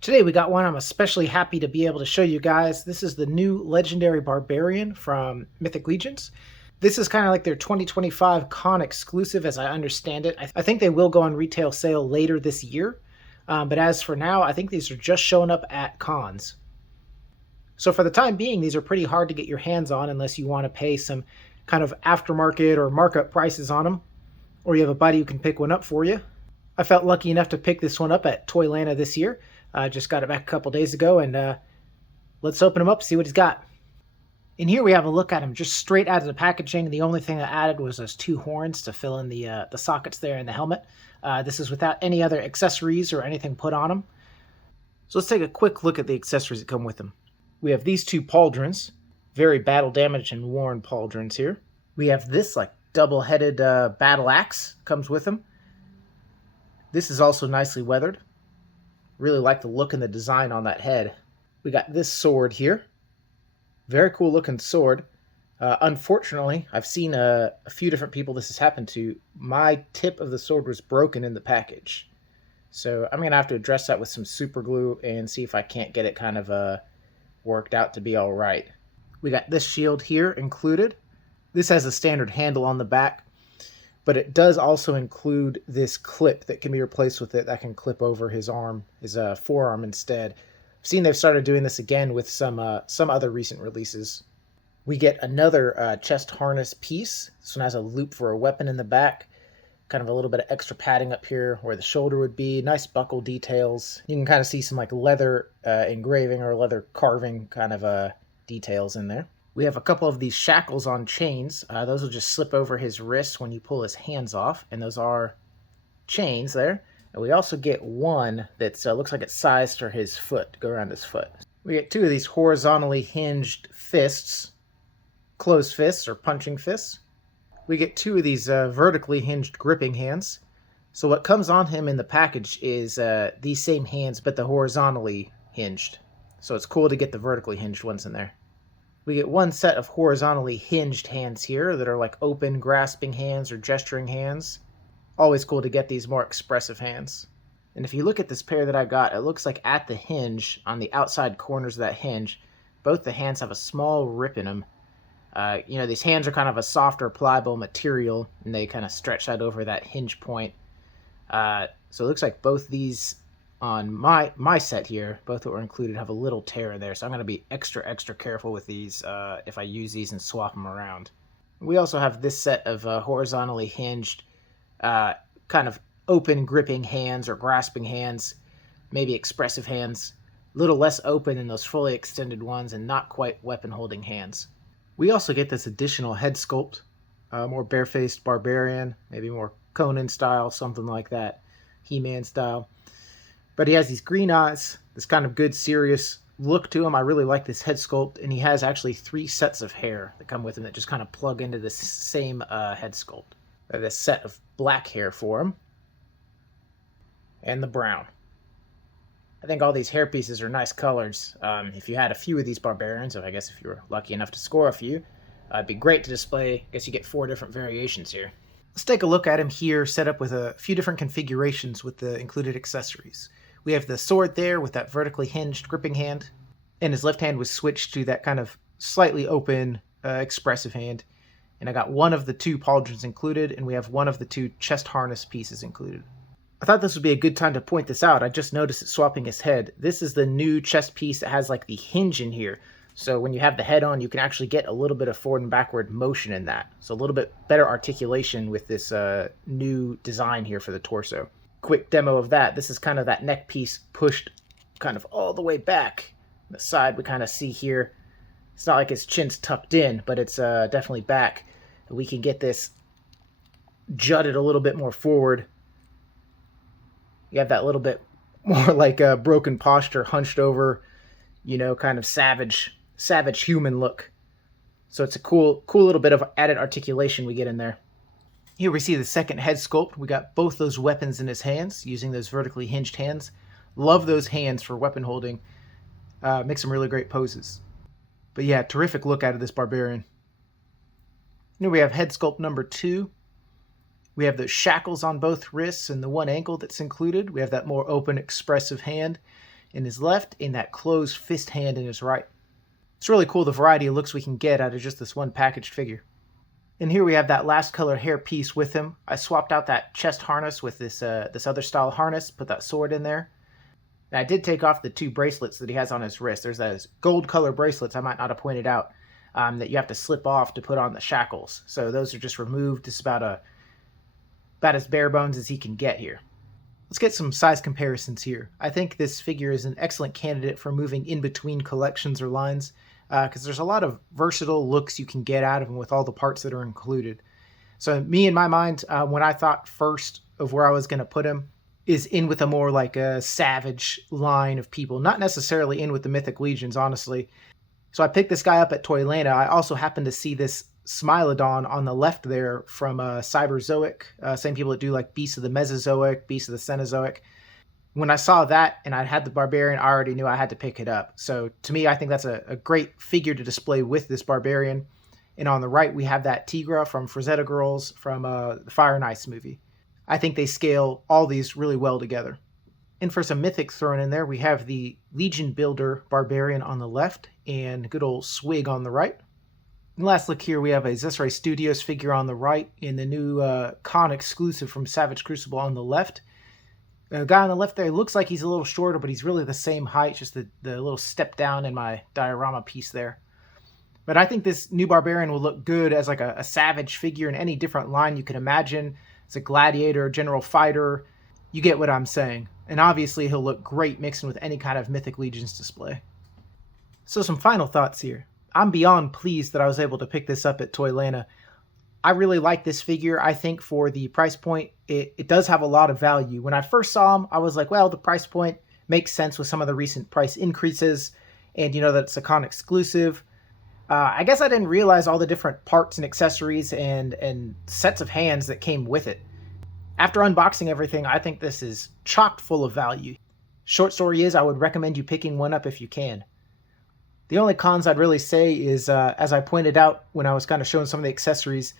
Today we got one I'm especially happy to be able to show you guys. This is the new Legendary Barbarian from Mythic Legends. This is kind of like their 2025 con exclusive as I understand it. I think they will go on retail sale later this year. But as for now, I think these are just showing up at cons. So for the time being, these are pretty hard to get your hands on unless you want to pay some kind of aftermarket or markup prices on them, or you have a buddy who can pick one up for you. I felt lucky enough to pick this one up at Toylanta this year. I just got it back a couple days ago, and let's open him up, see what he's got. In here we have a look at him just straight out of the packaging. The only thing I added was those two horns to fill in the sockets there in the helmet. This is without any other accessories or anything put on him. So let's take a quick look at the accessories that come with him. We have these two pauldrons, very battle damaged and worn pauldrons here. We have this like double-headed battle axe comes with him. This is also nicely weathered. Really like the look and the design on that head. We got this sword here. Very cool looking sword. Unfortunately, I've seen a few different people this has happened to. My tip of the sword was broken in the package. So I'm going to have to address that with some super glue and see if I can't get it kind of worked out to be all right. We got this shield here included. This has a standard handle on the back, but it does also include this clip that can be replaced with it that can clip over his arm, his forearm instead. I've seen they've started doing this again with some other recent releases. We get another chest harness piece. This one has a loop for a weapon in the back. Kind of a little bit of extra padding up here where the shoulder would be. Nice buckle details. You can kind of see some like leather engraving or leather carving kind of details in there. We have a couple of these shackles on chains. Those will just slip over his wrists when you pull his hands off, and those are chains there. And we also get one that looks like it's sized for his foot, to go around his foot. We get two of these horizontally hinged fists, closed fists or punching fists. We get two of these vertically hinged gripping hands. So what comes on him in the package is these same hands, but the horizontally hinged. So it's cool to get the vertically hinged ones in there. We get one set of horizontally hinged hands here that are like open grasping hands or gesturing hands. Always cool to get these more expressive hands. And if you look at this pair that I got, it looks like at the hinge, on the outside corners of that hinge, both the hands have a small rip in them. These hands are kind of a softer, pliable material, and they kind of stretch out over that hinge point. So it looks like both these on my set here, both that were included, have a little tear in there. So I'm going to be extra careful with these if I use these and swap them around. We also have this set of horizontally hinged, kind of open gripping hands or grasping hands, maybe expressive hands. A little less open than those fully extended ones and not quite weapon holding hands. We also get this additional head sculpt, more barefaced barbarian, maybe more Conan style, something like that, He-Man style. But he has these green eyes, this kind of good, serious look to him. I really like this head sculpt, and he has actually 3 sets of hair that come with him that just kind of plug into this same head sculpt. This set of black hair for him, and the brown. I think all these hair pieces are nice colors. If you had a few of these barbarians, or I guess if you were lucky enough to score a few, it'd be great to display. I guess you get 4 different variations here. Let's take a look at him here, set up with a few different configurations with the included accessories. We have the sword there with that vertically hinged gripping hand, and his left hand was switched to that kind of slightly open, expressive hand. And I got one of the 2 pauldrons included, and we have one of the 2 chest harness pieces included. I thought this would be a good time to point this out. I just noticed it swapping his head. This is the new chest piece that has like the hinge in here. So when you have the head on, you can actually get a little bit of forward and backward motion in that. So a little bit better articulation with this new design here for the torso. Quick demo of that. This is kind of that neck piece pushed kind of all the way back. The side we kind of see here. It's not like his chin's tucked in, but it's definitely back. We can get this jutted a little bit more forward. You have that little bit more like a broken posture, hunched over, kind of savage human look. So it's a cool little bit of added articulation we get in there. Here we see the second head sculpt. We got both those weapons in his hands, using those vertically hinged hands. Love those hands for weapon holding. Makes some really great poses. But yeah, terrific look out of this barbarian. Here we have head sculpt number 2. We have those shackles on both wrists and the one ankle that's included. We have that more open, expressive hand. in his left and that closed fist hand in his right. It's really cool the variety of looks we can get out of just this one packaged figure. And here we have that last color hair piece with him. I swapped out that chest harness with this other style harness, put that sword in there. And I did take off the 2 bracelets that he has on his wrist. There's those gold color bracelets I might not have pointed out that you have to slip off to put on the shackles. So those are just removed. It's about as bare bones as he can get here. Let's get some size comparisons here. I think this figure is an excellent candidate for moving in between collections or lines, because there's a lot of versatile looks you can get out of him with all the parts that are included. So me, in my mind, when I thought first of where I was going to put him, is in with a more like a savage line of people, not necessarily in with the Mythic Legions, honestly. So I picked this guy up at Toylanta. I also happened to see this Smilodon on the left there from Cyberzoic, same people that do like Beasts of the Mesozoic, Beasts of the Cenozoic. When I saw that and I had the Barbarian, I already knew I had to pick it up. So to me, I think that's a great figure to display with this Barbarian. And on the right, we have that Tigra from Frazetta Girls from the Fire and Ice movie. I think they scale all these really well together. And for some mythics thrown in there, we have the Legion Builder Barbarian on the left and good old Swig on the right. And last look here, we have a Accessory Studios figure on the right and the new con exclusive from Savage Crucible on the left. The guy on the left there looks like he's a little shorter, but he's really the same height, just the little step down in my diorama piece there. But I think this new Barbarian will look good as like a savage figure in any different line you can imagine. It's a gladiator, general fighter. You get what I'm saying. And obviously he'll look great mixing with any kind of Mythic Legions display. So some final thoughts here. I'm beyond pleased that I was able to pick this up at Toylanta. I really like this figure. I think for the price point, it does have a lot of value. When I first saw him, I was like, well, the price point makes sense with some of the recent price increases. And you know that it's a con exclusive. I guess I didn't realize all the different parts and accessories and sets of hands that came with it. After unboxing everything, I think this is chock full of value. Short story is, I would recommend you picking one up if you can. The only cons I'd really say is, as I pointed out when I was kind of showing some of the accessories,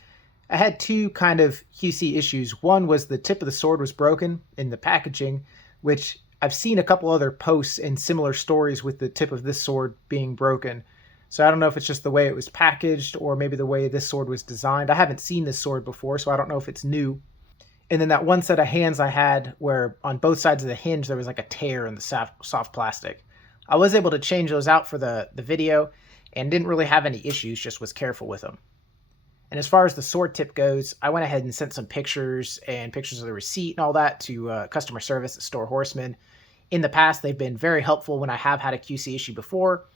I had 2 kind of QC issues. One was the tip of the sword was broken in the packaging, which I've seen a couple other posts and similar stories with the tip of this sword being broken. So I don't know if it's just the way it was packaged or maybe the way this sword was designed. I haven't seen this sword before, so I don't know if it's new. And then that one set of hands I had where on both sides of the hinge there was like a tear in the soft plastic. I was able to change those out for the video and didn't really have any issues, just was careful with them. And as far as the sword tip goes, I went ahead and sent some pictures and pictures of the receipt and all that to customer service at Store Horsemen. In the past, they've been very helpful when I have had a QC issue before.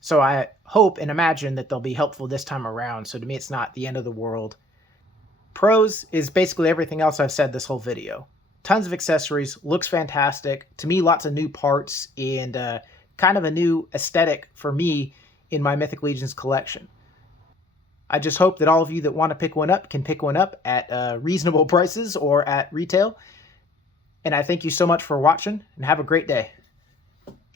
So I hope and imagine that they'll be helpful this time around. So to me, it's not the end of the world. Pros is basically everything else I've said this whole video. Tons of accessories, looks fantastic. To me, lots of new parts and kind of a new aesthetic for me in my Mythic Legions collection. I just hope that all of you that want to pick one up can pick one up at reasonable prices or at retail. And I thank you so much for watching and have a great day.